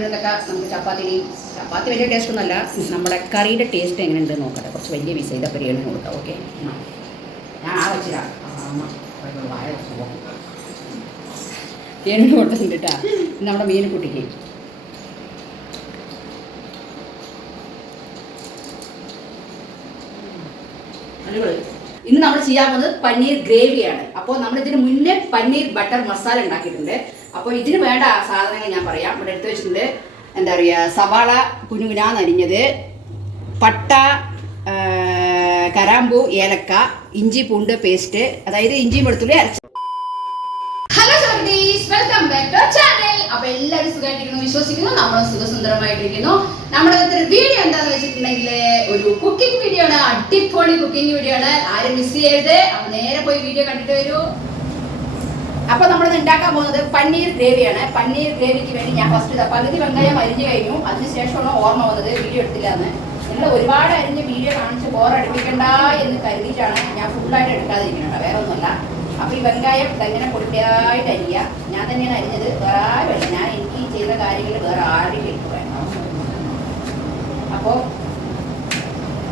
കൊണ്ടുവരുന്നതൊക്കെ നമുക്ക് ചപ്പാത്തി ചപ്പാത്തി വലിയ ടേസ്റ്റ് ഒന്നുമല്ല. നമ്മുടെ കറിയുടെ ടേസ്റ്റ് എങ്ങനെ ഉണ്ടെന്ന് നോക്കട്ടെ. കുറച്ച് വലിയ പീസ് ചെയ്ത പരിഗണന കൊടുക്കാം ഓക്കെ ഞാൻ ആ മീൻ കുട്ടിക്ക് ഇന്ന് നമ്മൾ ചെയ്യാൻ പോകുന്നത് പനീർ ഗ്രേവിയാണ്. അപ്പോൾ നമ്മൾ ഇതിന് മുന്നേ പനീർ ബട്ടർ മസാല ഉണ്ടാക്കിയിട്ടുണ്ട്. അപ്പോൾ ഇതിന് വേണ്ട സാധനങ്ങൾ ഞാൻ പറയാം. ഇവിടെ എടുത്തു വെച്ചിട്ടുണ്ട് എന്താ പറയുക സവാള കുനുകുനാന്നരിഞ്ഞത് പട്ട ആ, കരാമ്പു ഏലക്ക ഇഞ്ചി പൂണ്ട് പേസ്റ്റ് അതായത് ഇഞ്ചിയും വെളുത്തുള്ളി അരച്ച. Hello Saudis welcome back to channel അപ്പൊ എല്ലാവരും സുഖമായിട്ടിരിക്കുന്നു വിശ്വസിക്കുന്നു നമ്മളും സുഖസുന്ദരമായിട്ടിരിക്കുന്നു. നമ്മുടെ ഇന്നത്തെ വീഡിയോ എന്താന്ന് വെച്ചിട്ടുണ്ടെങ്കിൽ ഒരു കുക്കിംഗ് വീഡിയോ ആണ് അടിപൊളി കുക്കിംഗ് വീഡിയോ ആണ്. ആരും മിസ് ചെയ്യരുത്. നേരെ പോയി വീഡിയോ കണ്ടിട്ട് വരൂ. അപ്പൊ നമ്മൾ ഉണ്ടാക്കാൻ പോകുന്നത് പന്നീർ ഗ്രേവിയാണ്. പന്നീർ ഗ്രേവിക്ക് വേണ്ടി ഞാൻ ഫസ്റ്റ് പകുതി വെങ്കായം അരിഞ്ഞു കഴിഞ്ഞു. അതിനുശേഷമാണ് ഓർമ്മ വന്നത് വീഡിയോ എടുത്തില്ല എന്ന് നിങ്ങൾ ഒരുപാട് അരിഞ്ഞ് വീഡിയോ കാണിച്ച് ബോർ അടുപ്പിക്കണ്ട എന്ന് കരുതിയിട്ടാണ് ഞാൻ ഫുള്ളായിട്ട് എടുക്കാതിരിക്കുന്നത്. വേറെ ഒന്നുമല്ല. അപ്പൊ ഈ വെങ്കായം ഇതെങ്ങനെ പൊടിയായിട്ട് അരിയുക ഞാൻ തന്നെയാണ് അരിഞ്ഞത്. വേറെ ആരുമല്ല. ഞാൻ എനിക്ക് ചെയ്ത കാര്യങ്ങൾ വേറെ ആരും കേൾക്കുക അപ്പോൾ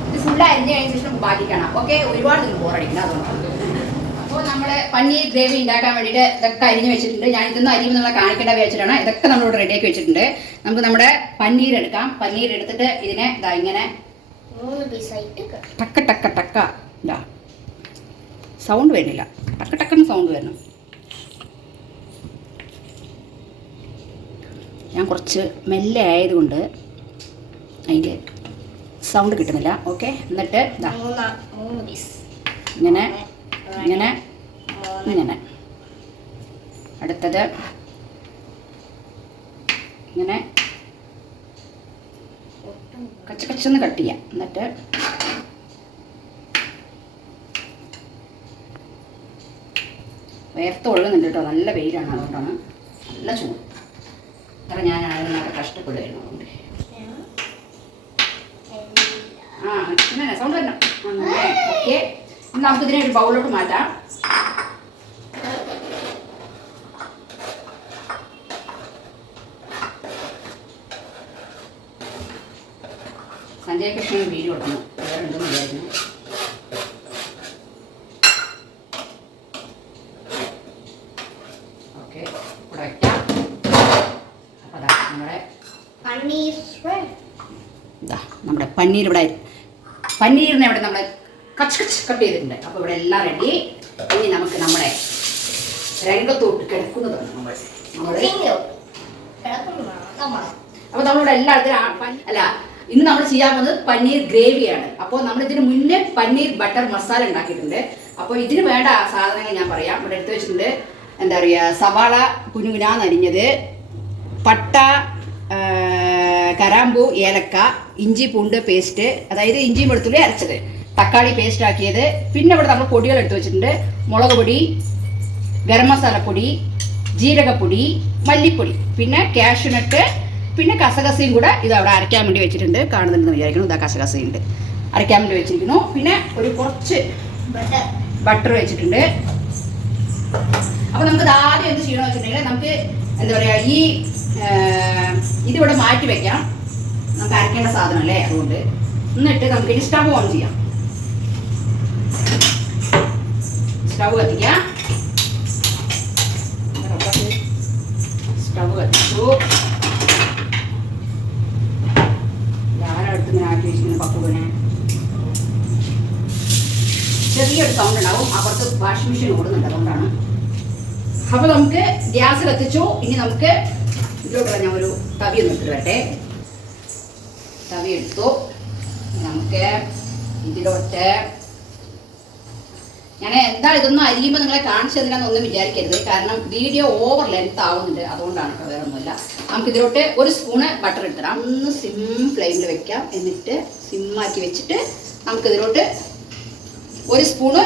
ഇത് ഫുള്ള് അരിഞ്ഞ് കഴിഞ്ഞ ശേഷം ബാക്കി കാണാം ഓക്കെ? ഒരുപാട് നിങ്ങൾ ബോറടിക്കണം അതുകൊണ്ടാണ് അപ്പോൾ നമ്മുടെ പന്നീർ ഗ്രേവി ഉണ്ടാക്കാൻ വേണ്ടിയിട്ട് ഇതൊക്കെ അരിഞ്ഞ് വെച്ചിട്ടുണ്ട്. ഞാൻ ഇതൊന്നും അരിയുമ്പോൾ നമ്മളെ കാണിക്കേണ്ട വെച്ചിട്ടാണ് ഇതൊക്കെ നമ്മളിവിടെ റെഡിയാക്കി വെച്ചിട്ടുണ്ട്. നമുക്ക് നമ്മുടെ പന്നീർ എടുക്കാം. പന്നീർ എടുത്തിട്ട് ഇതിനെ ഇതാ ഇങ്ങനെ ടക്ക ടക്ക ടക്ക. ഇതാ സൗണ്ട് വരുന്നില്ല. ടക്ക ടക്കെന്ന് സൗണ്ട് വരണം. ഞാൻ കുറച്ച് മെല്ലെ ആയതുകൊണ്ട് അതിന്റെ സൗണ്ട് കിട്ടുന്നില്ല. ഓക്കെ എന്നിട്ട് ഇതാ ഇങ്ങനെ ഇങ്ങനെ. ഇങ്ങനെ. അടുത്തത്. ഇങ്ങനെ. കച്ച കച്ചെന്ന് കട്ട് ചെയ്യാം. എന്നിട്ട് വേർത്ത് ഒഴുകുന്നുണ്ട് കേട്ടോ. നല്ല വെയിലാണ് അതുകൊണ്ടാണ്. നല്ല ചൂട്. അത്ര ഞാൻ അതിനകത്ത് കഷ്ടപ്പെടുകയായിരുന്നു അതുകൊണ്ട്. ആ സൗണ്ട് വരണം. ഓക്കെ. നമുക്കിതിനെ ഒരു ബൗളിലോട്ട് മാറ്റാം. സഞ്ജയ് കൃഷ്ണൻ വീഡിയോ എടുക്കുന്നു വേറെ ഉണ്ടെന്ന് വിചാരിക്കുന്നു ഓക്കെ ഇവിടെ വയ്ക്കാം അപ്പോൾ അതാ നമ്മുടെ പനീർ ഇതാ നമ്മുടെ പന്നീർ ഇവിടെ പന്നീറിനെ ഇവിടെ നമ്മൾ കച്ച് കച്ച് കട്ട് ചെയ്തിട്ടുണ്ട്. അപ്പോൾ ഇവിടെ എല്ലാം റെഡി ഇനി നമുക്ക് നമ്മുടെ രംഗത്തോട്ട് കിടക്കുന്നതാണ് നമ്മൾ അപ്പോൾ നമ്മളിവിടെ എല്ലായിടത്തും അല്ല ഇന്ന് നമ്മൾ ചെയ്യാൻ പോകുന്നത് പനീർ ഗ്രേവിയാണ്. അപ്പോൾ നമ്മൾ ഇതിന് മുന്നേ പനീർ ബട്ടർ മസാല ഉണ്ടാക്കിയിട്ടുണ്ട്. അപ്പോൾ ഇതിന് വേണ്ട സാധനങ്ങൾ ഞാൻ പറയാം. ഇവിടെ എടുത്തു വെച്ചിട്ടുണ്ട് എന്താ പറയുക സവാള കുനുകുനാന്നരിഞ്ഞത് പട്ട കരാമ്പൂ കരാമ്പു ഏലക്ക ഇഞ്ചി പൂണ്ട് പേസ്റ്റ് അതായത് ഇഞ്ചിയും വെളുത്തുള്ളി അരച്ചത്. തക്കാളി പേസ്റ്റ് ആക്കിയത്. പിന്നെ ഇവിടെ നമ്മൾ പൊടികൾ എടുത്ത് വെച്ചിട്ടുണ്ട്. മുളക് പൊടി ഗരം മസാലപ്പൊടി ജീരകപ്പൊടി മല്ലിപ്പൊടി. പിന്നെ കാഷ്യൂനട്ട് പിന്നെ കസകസയും കൂടെ ഇത് അവിടെ അരയ്ക്കാൻ വേണ്ടി വെച്ചിട്ടുണ്ട്. കാണുന്നുണ്ടെന്ന് വിചാരിക്കുന്നു. ഇതാ കസകസയുണ്ട്. അരയ്ക്കാൻ വേണ്ടി വെച്ചിരിക്കുന്നു. പിന്നെ ഒരു കുറച്ച് ബട്ടർ വെച്ചിട്ടുണ്ട്. അപ്പോൾ നമുക്ക് ഇത് ആദ്യം എന്ത് ചെയ്യണമെന്ന് വെച്ചിട്ടുണ്ടെങ്കിൽ നമുക്ക് എന്താ പറയുക ഈ ഇതിവിടെ മാറ്റി വെക്കാം. നമുക്ക് അരക്കേണ്ട സാധനമല്ലേ അതുകൊണ്ട്. എന്നിട്ട് നമുക്ക് ഇനി സ്റ്റവ് ഓൺ ചെയ്യാം. സ്റ്റവ് കത്തിക്കാം സ്റ്റവ് കത്തിച്ചു ഞാനെടുത്ത് ഇങ്ങനെ ആക്കി വെച്ചിരിക്കുന്ന പപ്പുവിനെ ചെറിയൊരു സൗണ്ട് ഉണ്ടാവും അപ്പുറത്ത് വാഷിംഗ് മെഷീൻ ഓടുന്നുണ്ട് അതുകൊണ്ടാണ് അപ്പൊ നമുക്ക് ഗ്യാസ് കത്തിച്ചു ഇനി നമുക്ക് ഇതിലോട്ട് ഞാൻ ഒരു തവി ഒന്ന് എടുത്തിട്ട് തവി എടുത്തു നമുക്ക് ഇതിലോട്ട് ഞാൻ എന്താ ഇതൊന്നും അരിയുമ്പോൾ നിങ്ങളെ കാണിച്ചു തരാമെന്നൊന്നും വിചാരിക്കരുത്. കാരണം വീഡിയോ ഓവർ ലെങ്ത് ആവുന്നുണ്ട്. അതുകൊണ്ടാണ് കേട്ടോ വേറെ ഒന്നുമില്ല നമുക്ക് ഇതിലോട്ട് ഒരു സ്പൂണ് ബട്ടർ ഇട്ടിടാം. ഒന്ന് സിം ഫ്ലെയിമിൽ വെക്കാം. എന്നിട്ട് സിമ്മാക്കി വെച്ചിട്ട് നമുക്ക് ഇതിലോട്ട് ഒരു സ്പൂണ്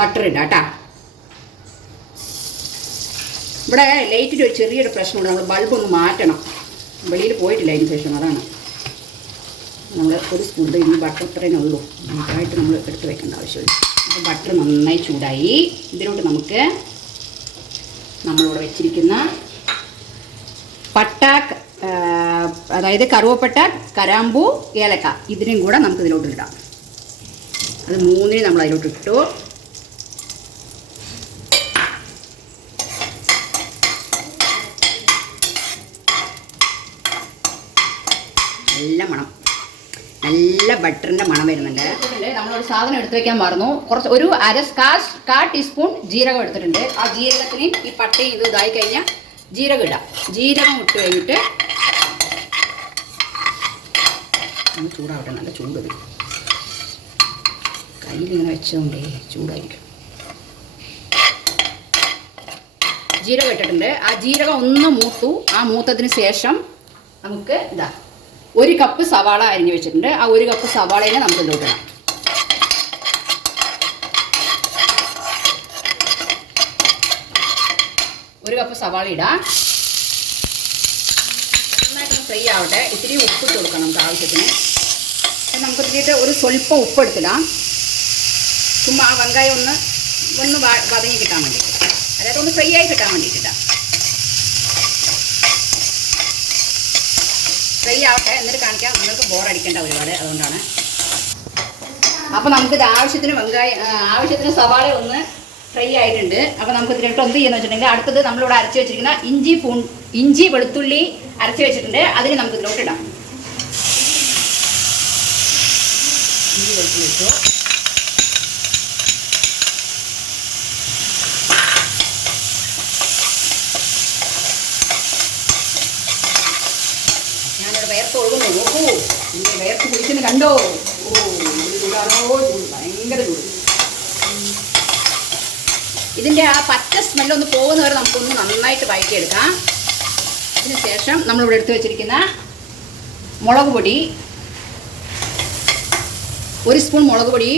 ബട്ടർ ഇടാം കേട്ടാ. ഇവിടെ ലൈറ്റിന്റെ ഒരു ചെറിയൊരു പ്രശ്നമുണ്ട്. നമ്മൾ ബൾബ് ഒന്ന് മാറ്റണം. വെളിയിൽ പോയിട്ടില്ല അതിന് ശേഷം. അതാണ്. നമ്മൾ ഒരു സ്പൂൺ ഇനി ബട്ടർ ഇത്രയേ ഉള്ളൂ. നമ്മൾ എടുത്ത് വെക്കേണ്ട ആവശ്യമില്ല. അപ്പോൾ ബട്ടർ നന്നായി ചൂടായി. ഇതിലോട്ട് നമുക്ക് നമ്മളിവിടെ വെച്ചിരിക്കുന്ന പട്ട അതായത് കറുവപ്പട്ട കരാമ്പൂ ഏലക്ക ഇതിനും കൂടെ നമുക്ക് ഇതിലോട്ട് ഇടാം. അത് മൂന്നിനും നമ്മൾ അതിലോട്ട് ഇട്ടു. നല്ല മണം. നല്ല ബട്ടറിന്റെ മണം വരുന്നുണ്ട്. നമ്മളൊരു സാധനം എടുത്തു വെക്കാൻ മറന്നു. കുറച്ച് ഒരു അര കാ കാ ടീസ്പൂൺ ജീരകം എടുത്തിട്ടുണ്ട്. ആ ജീരകത്തിന് ഈ പട്ടയും ഇത് ഇതായി കഴിഞ്ഞാൽ ജീരകം ഇടാം. ജീരകം ഇട്ട് കഴിഞ്ഞിട്ട് ചൂടാവട്ടെ നല്ല ചൂട് കയ്യിലിങ്ങനെ വെച്ചതുകൊണ്ടേ ചൂടായിരിക്കും. ജീരകം ഇട്ടിട്ടുണ്ട്. ആ ജീരകം ഒന്ന് മൂത്തു. ആ മൂത്തതിന് ശേഷം നമുക്ക് ഇതാ ഒരു കപ്പ് സവാള അരിഞ്ഞു വെച്ചിട്ടുണ്ട്. ആ ഒരു കപ്പ് സവാളയെ നമുക്ക് ഇതിലോട്ട് ഒരു കപ്പ് സവാള ഇടാം. നന്നായിട്ട് ഫ്രൈ ആവട്ടെ. ഇത്തിരി ഉപ്പ് കൊടുക്കണം നമുക്ക് ആവശ്യത്തിന്. നമുക്ക് ഇത്തിരി ഒരു സ്വല്പം ഉപ്പ് എടുത്തിടാം ചുമ്മാ ആ വെങ്കായം ഒന്ന് ഒന്ന് വതങ്ങി കിട്ടാൻ വേണ്ടിയിട്ട്. അതായത് ഒന്ന് ഫ്രൈ ആയി കിട്ടാൻ വേണ്ടിയിട്ടാണ് ഫ്രൈ ആവട്ടെ എന്നിട്ട് കാണിക്കാം? നിങ്ങൾക്ക് ബോറടിക്കേണ്ട ഒരുപാട് അതുകൊണ്ടാണ്. അപ്പോൾ നമുക്കിത് ആവശ്യത്തിന് വെങ്കായ ആവശ്യത്തിന് സവാള ഒന്ന് ഫ്രൈ ആയിട്ടുണ്ട്. അപ്പോൾ നമുക്ക് ഇതിലോട്ട് എന്ത് ചെയ്യുന്ന വെച്ചിട്ടുണ്ടെങ്കിൽ അടുത്തത് നമ്മളിവിടെ അരച്ച് വെച്ചിരിക്കുന്ന ഇഞ്ചി പൂ ഇഞ്ചി വെളുത്തുള്ളി അരച്ച് വെച്ചിട്ടുണ്ട്. അതിന് നമുക്ക് ഇതിലോട്ട് ഇടാം. ഇഞ്ചി വെളുത്തുള്ളി ഇട്ടു. വേർത്ത് ഒഴുകുന്നു നോക്കൂ ഇതിന്റെ വേർത്ത് കുടിക്കുന്ന കണ്ടോ? ഓ ഭയങ്കര ചൂട്. ഇതിന്റെ ആ പച്ച സ്മെല്ലൊന്ന് പോകുന്ന വരെ നമുക്കൊന്ന് നന്നായിട്ട് വഴറ്റിയെടുക്കാം. അതിന് ശേഷം നമ്മളിവിടെ എടുത്തു വെച്ചിരിക്കുന്ന മുളക് പൊടി. ഒരു സ്പൂൺ മുളക് പൊടി.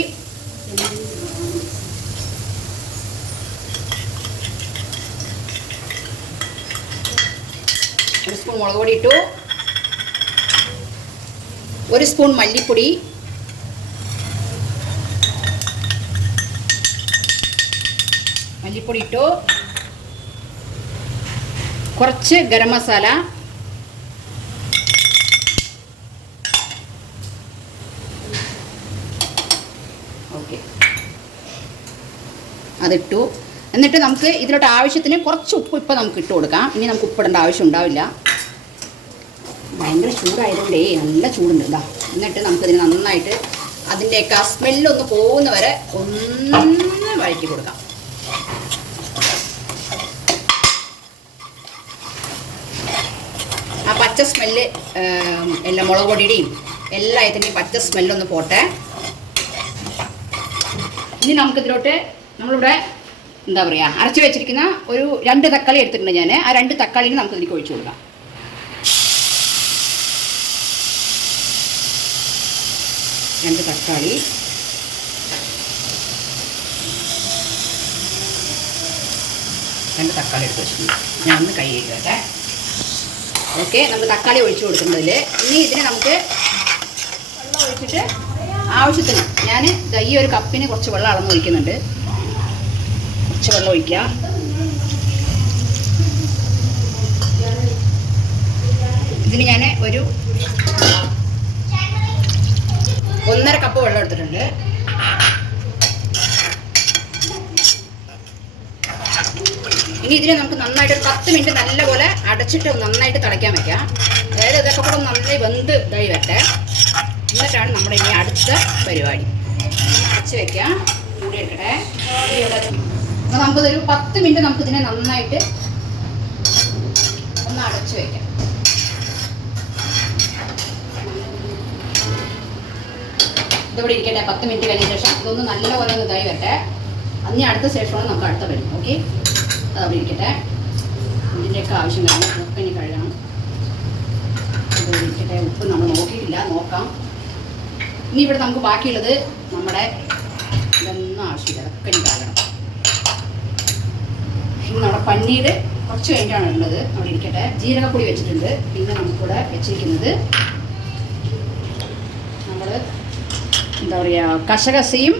ഒരു സ്പൂൺ മുളക് പൊടി ഇട്ടു. ഒരു സ്പൂൺ മല്ലിപ്പൊടി. മല്ലിപ്പൊടി ഇട്ടു. കുറച്ച് ഗരം മസാല. ഓക്കെ. അതിട്ടു. എന്നിട്ട് നമുക്ക് ഇതിലോട്ട് ആവശ്യത്തിന് കുറച്ച് ഉപ്പ് ഇപ്പം നമുക്ക് ഇട്ട് കൊടുക്കാം. ഇനി നമുക്ക് ഉപ്പിടേണ്ട ആവശ്യം ഉണ്ടാവില്ല. ഭയങ്കര ചൂടായതുകൊണ്ടേ നല്ല ചൂടുണ്ട് എന്താ എന്നിട്ട് നമുക്കിതിന് നന്നായിട്ട് അതിന്റെയൊക്കെ ആ സ്മെല്ലൊന്ന് പോകുന്ന വരെ ഒന്ന് വഴറ്റി കൊടുക്കാം. ആ പച്ച സ്മെല്ല് എല്ലാ മുളക് പൊടിയുടെയും എല്ലാത്തിന്റെയും പച്ച സ്മെല്ലൊന്ന് പോട്ടെ. ഇനി നമുക്കിതിലോട്ട് നമ്മളിവിടെ എന്താ പറയുക അരച്ച് വെച്ചിരിക്കുന്ന ഒരു രണ്ട് തക്കാളി എടുത്തിട്ടുണ്ട് ഞാൻ ആ രണ്ട് തക്കാളിന് നമുക്ക് ഇതിലേക്ക് ഒഴിച്ചു കൊടുക്കാം. രണ്ട് തക്കാളി. രണ്ട് തക്കാളി എടുത്ത് വെച്ചിട്ടുണ്ട്. ഞാൻ ഒന്ന് കൈ കഴിക്കട്ടെ ഓക്കെ നമുക്ക് തക്കാളി ഒഴിച്ചു കൊടുക്കുന്നതിൽ ഇനി ഇതിന് നമുക്ക് വെള്ളം ഒഴിച്ചിട്ട് ആവശ്യത്തിന് ഞാൻ ഈ ഒരു കപ്പിന് കുറച്ച് വെള്ളം അളന്ന് ഒഴിക്കുന്നുണ്ട്. കുറച്ച് വെള്ളം ഒഴിക്കാം ഇതിന് ഞാൻ ഒരു ഒന്നര കപ്പ് വെള്ളം എടുത്തിട്ടുണ്ട്. ഇനി ഇതിനെ നമുക്ക് നന്നായിട്ട് ഒരു പത്ത് മിനിറ്റ് നല്ലപോലെ അടച്ചിട്ട് നന്നായിട്ട് തിളയ്ക്കാൻ വെക്കാം. അതായത് ഇതൊക്കെ കൂടെ നന്നായി വെന്ത് ഇതായി വരട്ടെ. എന്നിട്ടാണ് നമ്മുടെ ഇനി അടുത്ത പരിപാടി. അടച്ച് വെക്കാം. മൂടി എടുക്കട്ടെ. അപ്പോൾ നമുക്കിതൊരു പത്ത് മിനിറ്റ് നമുക്കിതിനെ നന്നായിട്ട് ഒന്ന് അടച്ച് വെക്കാം. ഇതിവിടെ ഇരിക്കട്ടെ പത്ത് മിനിറ്റ് കഴിഞ്ഞ ശേഷം ഇതൊന്ന് നല്ലപോലെ ഒന്ന് ഇതായി വരട്ടെ. അതിന് അടുത്ത ശേഷമാണ് നമുക്ക് അടുത്ത വരും ഓക്കെ അതവിടെ ഇരിക്കട്ടെ. ഇതിന്റെയൊക്കെ ആവശ്യം കാണും ഉപ്പ് ഇനി കഴുകണം. ഇരിക്കട്ടെ. ഉപ്പ് നമ്മൾ നോക്കിയിട്ടില്ല നോക്കാം. ഇനി ഇവിടെ നമുക്ക് ബാക്കിയുള്ളത് നമ്മുടെ ഇതൊന്നും ആവശ്യമില്ല അതൊക്കെ ഇനി കഴുകണം. ഇനി നമ്മുടെ പന്നീർ കുറച്ച് കഴിഞ്ഞിട്ടാണ് ഉള്ളത്. അവിടെ ഇരിക്കട്ടെ. ജീരകപ്പൊടി വെച്ചിട്ടുണ്ട്. പിന്നെ നമുക്കിവിടെ വെച്ചിരിക്കുന്നത് നമ്മൾ എന്താ പറയുക കശകസയും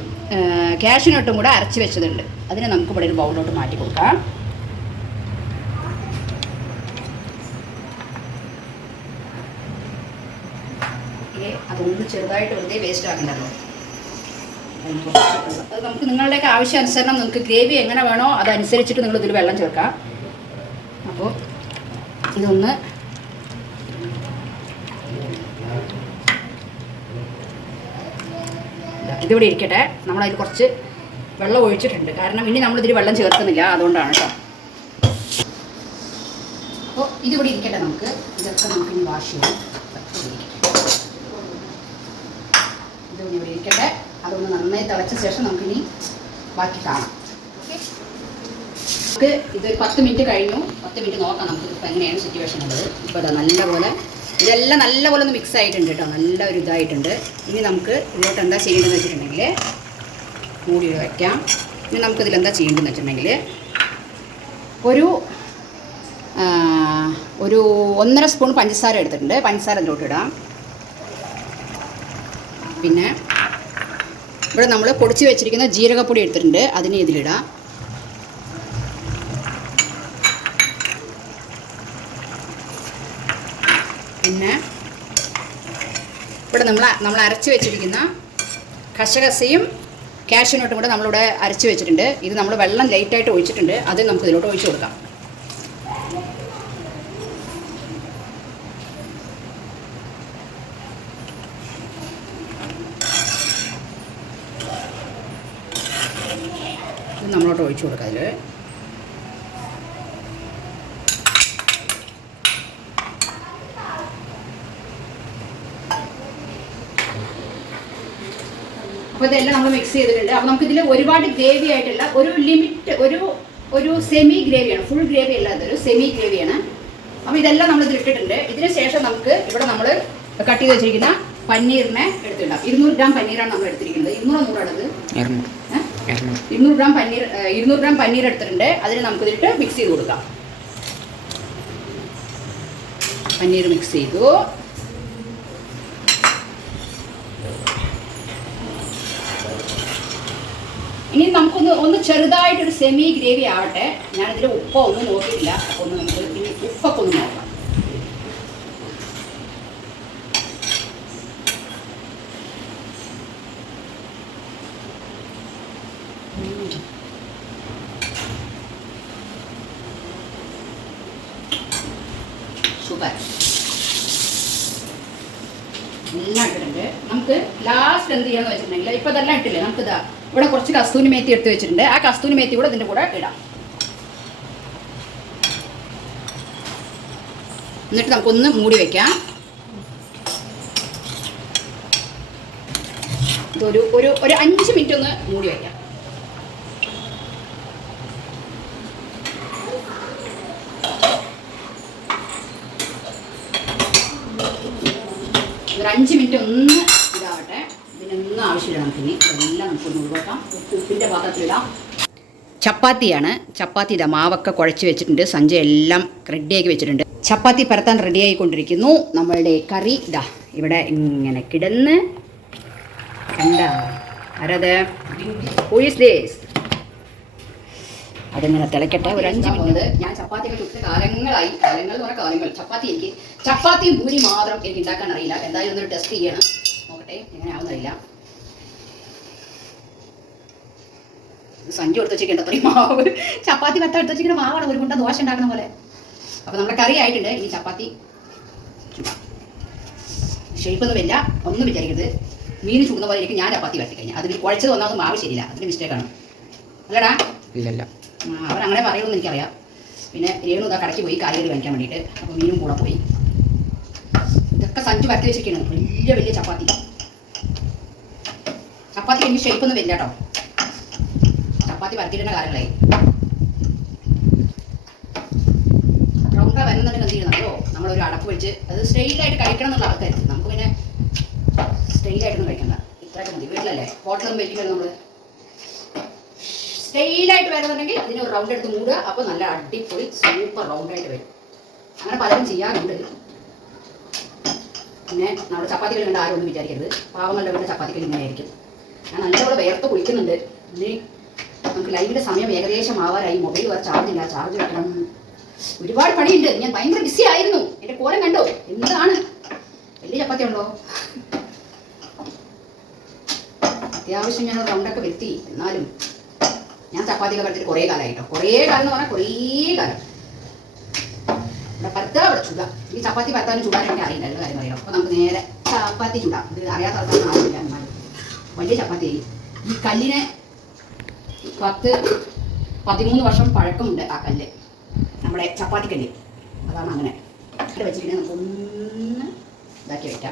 കാഷ്യൂനട്ടും കൂടെ അരച്ച് വെച്ചതുണ്ട്. അതിനെ നമുക്ക് ഇവിടെ ഒരു ബൗളിലോട്ട് മാറ്റി കൊടുക്കാം. അതൊന്ന് ചെറുതായിട്ട് വെറുതെ വേസ്റ്റ് ആക്കണ്ടല്ലോ. അത് നമുക്ക് നിങ്ങളുടെയൊക്കെ ആവശ്യാനുസരണം നിങ്ങൾക്ക് ഗ്രേവി എങ്ങനെ വേണോ അതനുസരിച്ചിട്ട് നിങ്ങൾ ഇതിൽ വെള്ളം ചേർക്കാം. അപ്പോൾ ഇതൊന്ന് ഇതിവിടെ ഇരിക്കട്ടെ. നമ്മളതിൽ കുറച്ച് വെള്ളം ഒഴിച്ചിട്ടുണ്ട്. കാരണം ഇനി നമ്മളിതിൽ വെള്ളം ചേർക്കുന്നില്ല. അതുകൊണ്ടാണ് കേട്ടോ. അപ്പോൾ ഇതിവിടെ ഇരിക്കട്ടെ നമുക്ക്. ഇതൊക്കെ നമുക്ക് ഇനി വാഷ് ചെയ്യാം. ഇതൊന്ന് ഇവിടെ ഇരിക്കട്ടെ. അതൊന്ന് നന്നായി തിളച്ച ശേഷം നമുക്കിനി ബാക്കി കാണാം. നമുക്ക് ഇത് പത്ത് മിനിറ്റ് കഴിഞ്ഞു. പത്ത് മിനിറ്റ് നോക്കാം നമുക്ക് ഇപ്പോൾ എങ്ങനെയാണ് സിറ്റുവേഷൻ ഉള്ളത്. ഇപ്പോൾ നല്ലപോലെ ഇതെല്ലാം നല്ലപോലെ ഒന്ന് മിക്സ് ആയിട്ടുണ്ട് കേട്ടോ. നല്ല ഒരു ഇതായിട്ടുണ്ട്. ഇനി നമുക്ക് ഇതിലോട്ട് എന്താ ചെയ്യേണ്ടതെന്ന് വെച്ചിട്ടുണ്ടെങ്കിൽ മൂടി വയ്ക്കാം. ഇനി നമുക്കിതിൽ എന്താ ചെയ്യേണ്ടതെന്ന് വെച്ചിട്ടുണ്ടെങ്കിൽ ഒരു ഒരു ഒന്നര സ്പൂൺ പഞ്ചസാര എടുത്തിട്ടുണ്ട്. പഞ്ചസാര ഇതിലോട്ട് ഇടാം. പിന്നെ ഇവിടെ നമ്മൾ പൊടിച്ച് വെച്ചിരിക്കുന്ന ജീരകപ്പൊടി എടുത്തിട്ടുണ്ട്. അതിനെ ഇതിലിടാം പിന്നെ ഇവിടെ നമ്മൾ നമ്മൾ അരച്ച് വെച്ചിരിക്കുന്ന കശകസയും കാഷ്യനോട്ടും കൂടെ നമ്മളിവിടെ അരച്ച് വെച്ചിട്ടുണ്ട്. ഇത് നമ്മൾ വെള്ളം ലൈറ്റായിട്ട് ഒഴിച്ചിട്ടുണ്ട്. അത് നമുക്ക് ഇതിലോട്ട് ഒഴിച്ചു കൊടുക്കാം. ഇത് നമ്മളോട്ട് ഒഴിച്ചു കൊടുക്കാം അതിൽ അപ്പോൾ ഇതെല്ലാം നമ്മൾ മിക്സ് ചെയ്തിട്ടുണ്ട്. അപ്പോൾ നമുക്കിതിൽ ഒരുപാട് ഗ്രേവി ആയിട്ടുള്ള ഒരു ലിമിറ്റ് ഒരു ഒരു സെമി ഗ്രേവിയാണ് ഫുൾ ഗ്രേവി അല്ല ഒരു സെമി ഗ്രേവിയാണ് അപ്പോൾ ഇതെല്ലാം നമ്മൾ ഇട്ടിട്ടുണ്ട്. ഇതിന് ശേഷം നമുക്ക് ഇവിടെ നമ്മൾ കട്ട് ചെയ്ത് വെച്ചിരിക്കുന്ന പനീറിനെ എടുത്തിടാം. ഇരുന്നൂറ് ഗ്രാം പനീറാണ് നമ്മൾ എടുത്തിരിക്കുന്നത്. ഇരുന്നൂറ് നൂറാണത് ഇരുന്നൂറ്. ഗ്രാം പനീർ ഇരുന്നൂറ് ഗ്രാം പനീർ എടുത്തിട്ടുണ്ട്. അതിന് നമുക്ക് ഇതിട്ട് മിക്സ് ചെയ്ത് കൊടുക്കാം. പനീർ മിക്സ് ചെയ്തു. ഇനി നമുക്കൊന്ന് ഒന്ന് ചെറുതായിട്ടൊരു സെമി ഗ്രേവി ആവട്ടെ. ഞാനിതിൽ ഉപ്പ ഒന്നും നോക്കിയിട്ടില്ല. അപ്പോൾ ഒന്ന് നമുക്ക് ഉപ്പൊക്കെ ഒന്ന് നോക്കാം സൂപ്പർ എല്ലാം ഇട്ടിട്ടുണ്ട് ലാസ്റ്റ് എന്ത് ചെയ്യാന്ന് വെച്ചിട്ടുണ്ടെങ്കിൽ ഇപ്പൊ ഇതെല്ലാം ഇട്ടില്ലേ? നമുക്ക് ഇതാ ഇവിടെ കുറച്ച് കസ്തൂരി മേത്തി എടുത്ത് വെച്ചിട്ടുണ്ട്. ആ കസ്തൂരി മേത്തി കൂടെ ഇതിന്റെ കൂടെ ഇടാം. എന്നിട്ട് നമുക്കൊന്ന് മൂടി വെക്കാം. ഇതൊരു ഒരു ഒരു അഞ്ച് മിനിറ്റ് ഒന്ന് മൂടി വയ്ക്കാം ഒരു അഞ്ച് മിനിറ്റ് ഒന്ന് ആവശ്യമില്ല നമുക്കിനി എല്ലാം നമുക്കൊന്ന് ഒഴിവാക്കാം ഉപ്പിന്റെ പാത്രത്തിലിടാം ചപ്പാത്തിയാണ്. ചപ്പാത്തി ഇതാ മാവൊക്കെ കുഴച്ച് വെച്ചിട്ടുണ്ട്. സഞ്ജയ് എല്ലാം റെഡിയാക്കി വെച്ചിട്ടുണ്ട്. ചപ്പാത്തി പരത്താൻ റെഡിയായിക്കൊണ്ടിരിക്കുന്നു നമ്മളുടെ കറി ഇതാ ഇവിടെ ഇങ്ങനെ കിടന്ന് എന്താ? ആരത്? ദിസ് അതിങ്ങനെ തിളക്കട്ടെ. ഒരു അഞ്ച് മിനിറ്റ്. ഞാൻ ചപ്പാത്തിയൊക്കെ ചുട്ട് കാലങ്ങളായി. കാലങ്ങൾ എന്ന് പറഞ്ഞ കാലങ്ങൾ. ചപ്പാത്തി എനിക്ക് ചപ്പാത്തിയും ഭൂരി മാത്രം എനിക്ക് ഉണ്ടാക്കാൻ അറിയില്ല. എന്തായാലും ഒന്ന് ടെസ്റ്റ് ചെയ്യണം. നോക്കട്ടെ എങ്ങനെ ആവുന്നറിയില്ല സഞ്ചി എടുത്ത് വെച്ചിട്ടുണ്ട് അത്രയും മാവ്. ചപ്പാത്തി വത്ത എടുത്ത് വെച്ചിരിക്കുന്ന മാവാണ്. ഒരു കൊണ്ട ദോശ ഉണ്ടാക്കുന്ന പോലെ. അപ്പോൾ നമ്മുടെ കറി ആയിട്ടുണ്ട്. ഈ ചപ്പാത്തി. ഷെയ്പ്പൊന്നും ഷേപ്പൊന്നും ഇല്ല. ഒന്നും വിചാരിക്കരുത്. മീൻ ചൂടുന്ന പോലെ എനിക്ക് ഞാൻ ചപ്പാത്തി വരട്ടി കഴിഞ്ഞാൽ അതിൽ കുഴച്ചത് ഒന്നാമത് മാവ് ശരിയില്ല. അതിന് മിസ്റ്റേക്കാണ് അല്ലടാ. ഇല്ലല്ല. അവരങ്ങനെ പറയുമെന്ന് എനിക്കറിയാം. പിന്നെ രേണു ഇതാ കടയ്ക്ക് പോയി കാര്യങ്ങൾ വാങ്ങിക്കാൻ വേണ്ടിയിട്ട്. അപ്പോൾ മീനും കൂടെ പോയി. ഇതൊക്കെ സഞ്ചു പരത്തി വെച്ചിരിക്കുകയാണ്. വലിയ വലിയ ചപ്പാത്തി. ചപ്പാത്തി എനിക്ക് ഷേപ്പൊന്നും വരില്ല കേട്ടോ ചപ്പാത്തി പരത്തിയിടുന്ന കാലങ്ങളായി റൗണ്ട വരുന്നുണ്ടെങ്കിൽ എന്ത് ചെയ്യണം? അറിയോ നമ്മളൊരു അടപ്പ് വെച്ച് അത് സ്റ്റൈലായിട്ട് കഴിക്കണം എന്നുള്ള ആൾക്കാർക്ക് നമുക്ക് പിന്നെ സ്റ്റൈലായിട്ടൊന്നും കഴിക്കണ്ട. ഇത്രയൊക്കെ മതി. വീട്ടിലല്ലേ? ഹോട്ടലൊന്നും വെക്കില്ല നമ്മൾ സ്റ്റൈലായിട്ട് വരുന്നുണ്ടെങ്കിൽ ഇതിന് ഒരു റൗണ്ട് എടുത്ത് മൂടുക. അപ്പോൾ നല്ല അടിപൊളി സൂപ്പർ റൗണ്ടായിട്ട് വരും. അങ്ങനെ പലരും ചെയ്യാറുണ്ട്. പിന്നെ നമ്മുടെ ചപ്പാത്തികൾ കണ്ട് ആരും ഒന്നും വിചാരിക്കരുത്. പാവങ്ങളുടെ വീട്ടിൽ ചപ്പാത്തികൾ ഇങ്ങനെ ആയിരിക്കും ഞാൻ നല്ലപോലെ വേർത്ത് കുളിക്കുന്നുണ്ട്. ഇനി നമുക്ക് ലൈവിന്റെ സമയം ഏകദേശം ആവാറായി. മൊബൈൽ വേറെ ചാർജ് ഇല്ല ചാർജ് വെക്കണം. ഒരുപാട് പണിയുണ്ട്. ഞാൻ ഭയങ്കര ബിസി ആയിരുന്നു. എന്റെ കോരം കണ്ടോ? എന്താണ്? വലിയ ചപ്പാത്തി ഉണ്ടോ? അത്യാവശ്യം ഞാൻ റൗണ്ടൊക്കെ വരുത്തി എന്നാലും ഞാൻ ചപ്പാത്തിയൊക്കെ പഠിച്ചിട്ട് കുറേ കാലമായിട്ടോ കുറേ കാലം എന്ന് പറഞ്ഞാൽ കുറേ കാലം. ഇവിടെ പരത്താ ഇവിടെ ചുടുക ഈ ചപ്പാത്തി പരത്താനും ചുടാൻ അറിയില്ല. എല്ലാ കാര്യം അറിയാം അപ്പോൾ നമുക്ക് നേരെ ചപ്പാത്തി ചുടാം. ഇത് അറിയാത്ത ആൾക്കാരൊന്നും ആവില്ല എന്നാലും. വലിയ ചപ്പാത്തി ഈ കല്ലിനെ പത്ത് പതിമൂന്ന് വർഷം പഴക്കമുണ്ട് ആ കല്ല്. നമ്മുടെ ചപ്പാത്തി കല്ല്. അതാണ് അങ്ങനെ. ഇവിടെ വെച്ചിട്ട് നമുക്ക് ഒന്ന് ഇതാക്കി. ദാ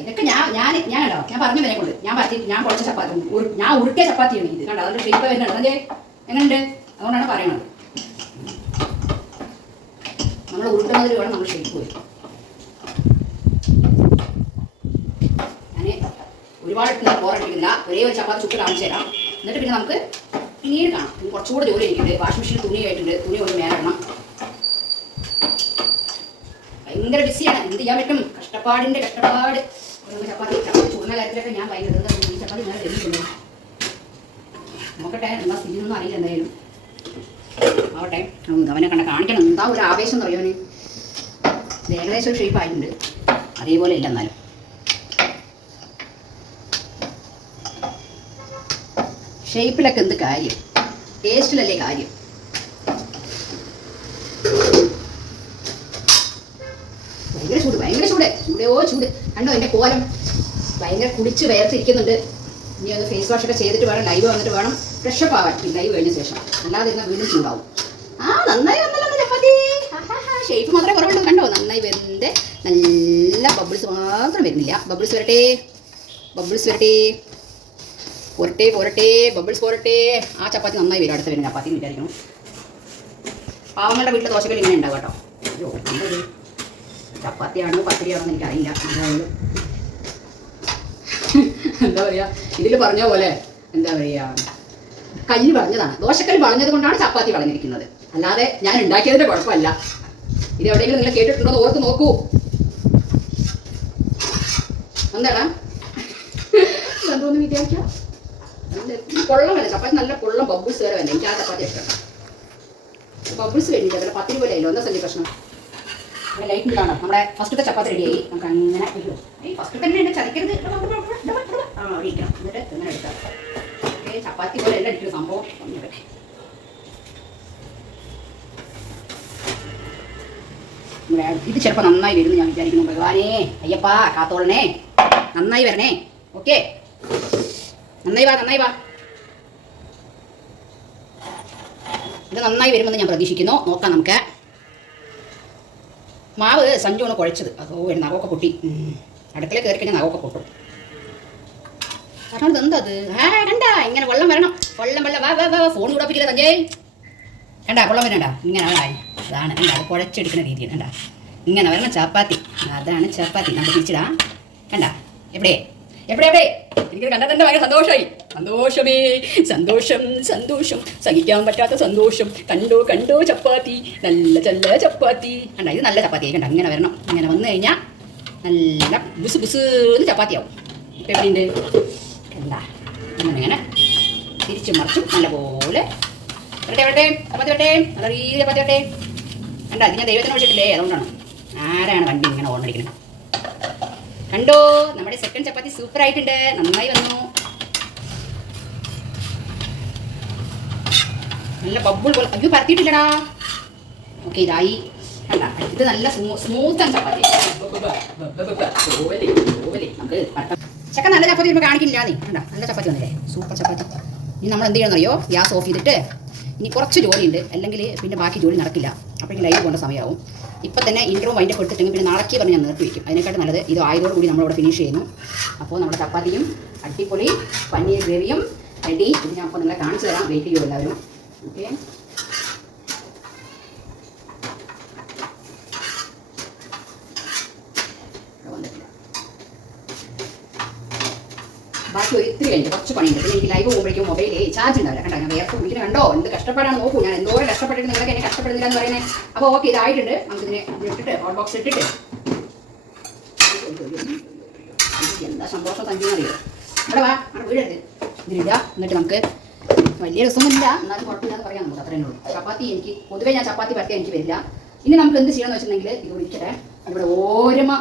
ഇതൊക്കെ ഞാൻ ഞാൻ ഞാനല്ലോ ഞാൻ പറഞ്ഞ വരെ കൊണ്ട് ഞാൻ പറ്റി ഞാൻ കുറച്ച് ചപ്പാത്തി ഞാൻ ഉരുട്ടിയ ചപ്പാത്തിയാണ് ഇത്. കണ്ടോ? അതിന്റെ ഷേപ്പ് വരുന്നുണ്ട്. അതെ എങ്ങനെയുണ്ട്? അതുകൊണ്ടാണ് പറയണത് നമ്മൾ ഉരുട്ടുന്നതിൽ വേണം നമ്മൾ ഷേപ്പ് വരും ഞാൻ ഒരുപാട് ബോറടിക്കുന്നില്ല ഒരേ ഒരു ചപ്പാത്തി ചുട്ട് കാണിച്ചു തരാം. എന്നിട്ട് പിന്നെ നമുക്ക് പിന്നീട് കാണാം. കുറച്ചുകൂടെ ജോലി എനിക്കുണ്ട് വാഷിംഗ് മെഷീനിൽ തുണി ആയിട്ടുണ്ട്. തുണി ഒന്ന് മേലിടണം ഭയങ്കര ബിസിയാണ്. എന്ത് ചെയ്യാൻ പറ്റും? കഷ്ടപ്പാടിന്റെ കഷ്ടപ്പാട്. ചപ്പാത്തി ചുടുന്ന കാര്യത്തിലൊക്കെ ഞാൻ ഭയങ്കര ഈ ചപ്പാത്തി ഞാൻ ലഭിക്കുന്നു നോക്കട്ടെ എന്താ സ്ഥിതി ഒന്നും അറിയില്ല എന്തായാലും. ആവട്ടെ അവനെ കണ്ട കാണിക്കണം. എന്താ ഒരു ആവേശം എന്ന് പറയുമോ ഏകദേശം ഷേപ്പ് ആയിട്ടുണ്ട്. അതേപോലെ ഇല്ല എന്നാലും. ഷേപ്പിലൊക്കെ എന്ത് കാര്യം? ടേസ്റ്റിലല്ലേ കാര്യം? ഭയങ്കര ചൂട് ഭയങ്കര ചൂട്. ചൂടയോ ചൂട്. കണ്ടോ എന്റെ കോലം? ഭയങ്കര കുടിച്ച് വേർത്തിരിക്കുന്നുണ്ട് ഇനി ഒന്ന് ഫേസ് വാഷ് ഒക്കെ ചെയ്തിട്ട് വേണം ലൈവ് വന്നിട്ട് വേണം ഫ്രഷപ്പ് ആവാൻ. ലൈവ് കഴിഞ്ഞ ശേഷം. അല്ലാതെ ഇരുന്നാൽ വീണ്ടും ചൂടാവും. ആ നന്നായി വന്നല്ലോ ഷേപ്പ് മാത്രമേ കുറവുള്ളൂ. കണ്ടോ? നന്നായി വെന്ത് നല്ല ബബിൾസ് മാത്രം വരുന്നില്ല. ബബിൾസ് വരട്ടെ. ബബിൾസ് വരട്ടെ. പോരട്ടെ പോരട്ടെ ബബിൾസ് പോരട്ടെ. ആ ചപ്പാത്തി നന്നായി വരും അടുത്ത വരുന്ന ചപ്പാത്തി വിചാരിക്കണം പാവങ്ങളുടെ വീട്ടിലെ ദോശകൾ ഇങ്ങനെ ഉണ്ടാവും കേട്ടോ. അയ്യോ ചപ്പാത്തിയാണോ പത്തിരിയാണോ എന്ന് എനിക്കറിയില്ല. എന്താ പറയാ? ഇതിൽ പറഞ്ഞ പോലെ എന്താ പറയാ? കല്ല് പറഞ്ഞതാണ് ദോശക്കല്ല് വളഞ്ഞത് കൊണ്ടാണ് ചപ്പാത്തി വളഞ്ഞിരിക്കുന്നത്. അല്ലാതെ ഞാൻ ഉണ്ടാക്കിയതിന്റെ കുഴപ്പമല്ല. ഇത് എവിടെയെങ്കിലും നിങ്ങൾ കേട്ടിട്ടുണ്ടോ ഓർത്ത് നോക്കൂ. എന്താണ്? എന്തോന്ന് വിചാരിക്കാം പൊള്ളം വേണം ചപ്പാത്തി നല്ല പൊള്ളം ബബിൾസ് വരെ വേണ്ട. എനിക്ക് ആ ചപ്പാത്തി ഇഷ്ടം. ബബിൾസ് വേണ്ടിയില്ല പോലെ ആയില്ലോ? എന്താ സഞ്ജയ് പ്രശ്നം? ഇവിടെ ലൈറ്റ് ഇല്ലാണോ നമ്മുടെ ഫസ്റ്റത്തെ ചപ്പാത്തി റെഡിയായി നമുക്ക് അങ്ങനെ ഈ ഫസ്റ്റ് തന്നെ എന്നെ ചതിക്കരുത്. എന്നിട്ട് ഇങ്ങനെ എടുക്കാം. ചപ്പാത്തി പോലെ അല്ല ഇരിക്കുന്ന സംഭവം. വന്നിട്ടെ ഇവിടെ ഇത് ചിലപ്പോൾ നന്നായി വരുമെന്ന് ഞാൻ വിചാരിക്കുന്നു. ഭഗവാനേ അയ്യപ്പാ കാത്തോളണേ. നന്നായി വരണേ. ഓക്കെ. നന്നായി വാ നന്നായി വാ. ഇത് നന്നായി വരുമെന്ന് ഞാൻ പ്രതീക്ഷിക്കുന്നു. നോക്കാം നമുക്ക്. മാവ് സഞ്ജുവാണ് കുഴച്ചത്. അതോ നഖമൊക്കെ പൊട്ടി. അടുക്കള കയറി കഴിഞ്ഞാൽ നഖമൊക്കെ പൊട്ടും. കാരണം എന്താ അത്? ആ കണ്ട ഇങ്ങനെ വെള്ളം വരണം. വെള്ളം വെള്ളം. വാ വാ വാ ഫോൺ കൂടാപ്പിക്കില്ല സഞ്ജയ് കണ്ട വെള്ളം വരണ്ട ഇങ്ങനെ ആ, അതാണ് കണ്ട അത് കുഴച്ചെടുക്കുന്ന രീതിയാണ് കണ്ട. ഇങ്ങനെ വരണം ചപ്പാത്തി. അതാണ് ചപ്പാത്തി. നമുക്ക് തിരിച്ചിടാം. കണ്ട എവിടെ എവിടെ എവിടെ? എനിക്ക് കണ്ടാൽ തന്നെ ഭയങ്കര സന്തോഷമായി. സന്തോഷമേ സന്തോഷം സന്തോഷം. സഹിക്കാൻ പറ്റാത്ത സന്തോഷം. കണ്ടോ കണ്ടോ ചപ്പാത്തി. നല്ല ചല്ല ചപ്പാത്തി. അണ്ട ഇത് നല്ല ചപ്പാത്തി. കണ്ട അങ്ങനെ വരണം. ഇങ്ങനെ വന്നു കഴിഞ്ഞാൽ നല്ല ബുസ് ബുസ് ചപ്പാത്തിയാവും. ഇപ്പം എവിടെയുണ്ട്? എന്താ അങ്ങനെ അങ്ങനെ തിരിച്ചു മറിച്ചും. നല്ലപോലെ വരട്ടെ വരട്ടെ. ചപ്പാത്തി വരട്ടെ. നല്ല രീതി ചപ്പാത്തി വരട്ടെ. കണ്ട ഇത് ഞാൻ ദൈവത്തിനെ വിളിച്ചിട്ടില്ലേ അതുകൊണ്ടാണ്. ആരാണ് വണ്ടി ഇങ്ങനെ ഓർമ്മടിക്കുന്നത് കണ്ടോ? നമ്മുടെ സെക്കൻഡ് ചപ്പാത്തി സൂപ്പർ ആയിട്ടുണ്ട്. നന്നായി വന്നു. നല്ല ബബിൾ പോലെ. അയ്യോ പരത്തിയിട്ടില്ലടാ. ഓക്കെ ഇതായി. ഇത് നല്ല സ്മൂത്ത് ആണ് ചപ്പാത്തി. ചക്ക നല്ല ചപ്പാത്തി വരുമ്പോൾ കാണിക്കില്ല നീ. കണ്ട നല്ല ചപ്പാത്തി വന്നില്ലേ? സൂപ്പർ ചപ്പാത്തി. ഇനി നമ്മൾ എന്ത് ചെയ്യണം ചെയ്യണമെന്നറിയോ? ഗ്യാസ് ഓഫ് ചെയ്തിട്ട് ഇനി കുറച്ച് ജോലിയുണ്ട്. അല്ലെങ്കിൽ പിന്നെ ബാക്കി ജോലി നടക്കില്ല. അപ്പോഴേക്കും ലൈറ്റ് പോകേണ്ട സമയമാവും. ഇപ്പം തന്നെ ഇൻട്രോ അതിന്റെ കൊടുത്തിട്ടെങ്കിൽ പിന്നെ നടക്കി പറഞ്ഞ് ഞാൻ നിർത്തി വയ്ക്കും അതിനെക്കാട്ടും നല്ലത് ഇത് ആയതോട് കൂടി നമ്മളിവിടെ ഫിനിഷ് ചെയ്യുന്നു. അപ്പോൾ നമ്മുടെ ചപ്പാത്തിയും അടിപൊളി പനീർ ഗ്രേവിയും റെഡി ഇത് ഞാൻ അപ്പോൾ നിങ്ങളെ കാണിച്ചു തരാം. വെയിറ്റ് ചെയ്യും എല്ലാവരും? ഓക്കെ ബാക്കി ഒരു ഇത്തിരി കഴിഞ്ഞു കുറച്ച് പണിയുണ്ട്. പിന്നെ എനിക്ക് ലൈവ് പോകുമ്പോഴേക്കും മൊബൈലേ ചാർജ് ഉണ്ടാവില്ല. കണ്ടോ? ഞാൻ വേർപ്പ് കുടിക്കുന്ന കണ്ടോ? എന്ത് കഷ്ടപ്പാടാണ് നോക്കൂ. ഞാൻ എന്തോരം കഷ്ടപ്പെട്ടിട്ട് നിങ്ങൾക്ക് എന്നെ കഷ്ടപ്പെടുന്നില്ല എന്ന് പറയുന്നത് അപ്പോൾ ഓക്കെ ഇതായിട്ടുണ്ട് നമുക്ക് ഇതിനെ ഇട്ടിട്ട് ഹോട്ട് ബോക്സ് ഇട്ടിട്ട്. എന്താ സന്തോഷം തഞ്ചിന്നറിയോ ഇവിടെ വാ അവിടെ വീടെടുത്ത് ഇതിലിടുക എന്നിട്ട് നമുക്ക് വലിയ രസമൊന്നുമില്ല. എന്നാലും കുഴപ്പമില്ലാന്ന് പറയാം നമുക്ക് അത്രേ ഉള്ളൂ. ചപ്പാത്തി എനിക്ക് പൊതുവേ ഞാൻ ചപ്പാത്തി പറ്റിയാൽ എനിക്ക് വരില്ല. ഇനി നമുക്ക് എന്ത് ചെയ്യണമെന്ന് വെച്ചിട്ടുണ്ടെങ്കിൽ ഇത് വിളിക്കട്ടെ ഇവിടെ ഓരമ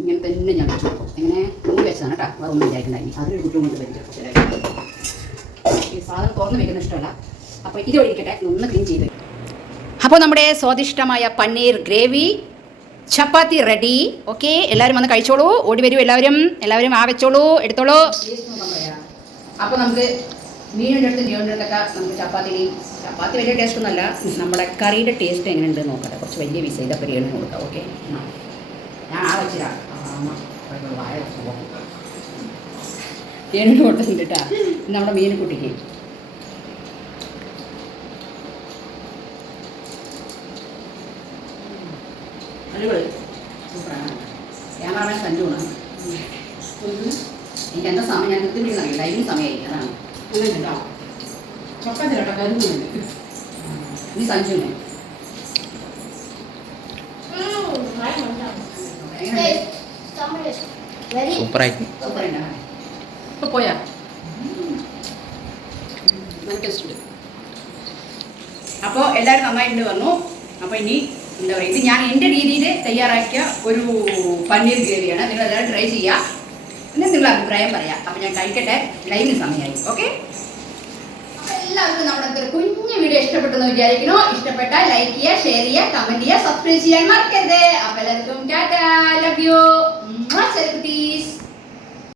ഇങ്ങനെ തന്നെ ഞാൻ വെച്ചു എങ്ങനെ? വിചാരിച്ചതാണ് കേട്ടോ. അതൊന്നും വിചാരിക്കണ്ടായി അതിനൊരു കുറ്റം കൊണ്ട് വരും ഈ സാധനം തുറന്ന് വെക്കുന്ന ഇഷ്ടമല്ല. അപ്പോൾ ഇത് ഒഴിക്കട്ടെ. ഒന്ന് ക്ലീൻ ചെയ്ത് അപ്പോൾ നമ്മുടെ സ്വാദിഷ്ടമായ paneer gravy chapati ready. Okay എല്ലാവരും വന്ന് കഴിച്ചോളൂ. ഓടി വരൂ എല്ലാവരും. എല്ലാവരും ആ വെച്ചോളൂ. എടുത്തോളൂ. അപ്പോൾ നമുക്ക് മീനിന്റെ അടുത്ത് മീനിന്റെ അടുത്തൊക്കെ നമുക്ക് ചപ്പാത്തിനെയും ചപ്പാത്തി വലിയ ടേസ്റ്റ് ഒന്നുമല്ല നമ്മുടെ കറിയുടെ ടേസ്റ്റ് എങ്ങനെയുണ്ട് നോക്കട്ടെ. കുറച്ച് വലിയ വിസ ഇതൊക്കെ എണ്ണ കൊടുക്കാം. ഓക്കെ. ഞാൻ ആ വെച്ചിട്ടാണ് എണ്ണ കൊടുത്തിട്ടുണ്ട് കേട്ടോ ഇത് നമ്മുടെ മീൻകുട്ടിക്ക് ക്യാമറമാൻ സഞ്ജുവാണ് എനിക്ക് എന്താ സമയം? ഞാൻ നിർത്തിപ്പിടിക്കുന്ന ലൈവിന് സമയമായി അതാണ്. നീ സഞ്ജുവിനെ സൂപ്പറായി. സൂപ്പറുണ്ട് ഇപ്പൊ പോയാ? നല്ല ടേസ്റ്റ് ഉണ്ട്. അപ്പോൾ എല്ലാവരും നന്നായിട്ടുണ്ട് വന്നു. അപ്പോൾ ഇനി എന്താ പറയുക ഇത് ഞാൻ എന്റെ രീതിയിൽ തയ്യാറാക്കിയ ഒരു പന്നീർ ഗ്രേവിയാണ്. നിങ്ങൾ എല്ലാവരും ട്രൈ ചെയ്യുക എന്നിട്ട് നിങ്ങൾ അഭിപ്രായം പറയാം. അപ്പോൾ ഞാൻ കഴിക്കട്ടെ. ലൈവിന് സമയമായി. ഓക്കെ എല്ലാവർക്കും നമ്മുടെ കുഞ്ഞു വീഡിയോ ഇഷ്ടപ്പെട്ടെന്ന് വിചാരിക്കുന്നു. ഇഷ്ടപ്പെട്ടാൽ ലൈക്ക് ചെയ്യുക ഷെയർ ചെയ്യുക കമന്റ് ചെയ്യുക സബ്സ്ക്രൈബ് ചെയ്യാൻ മറക്കരുത്. അപ്പോൾ എല്ലാവർക്കും ടാറ്റാ. Love you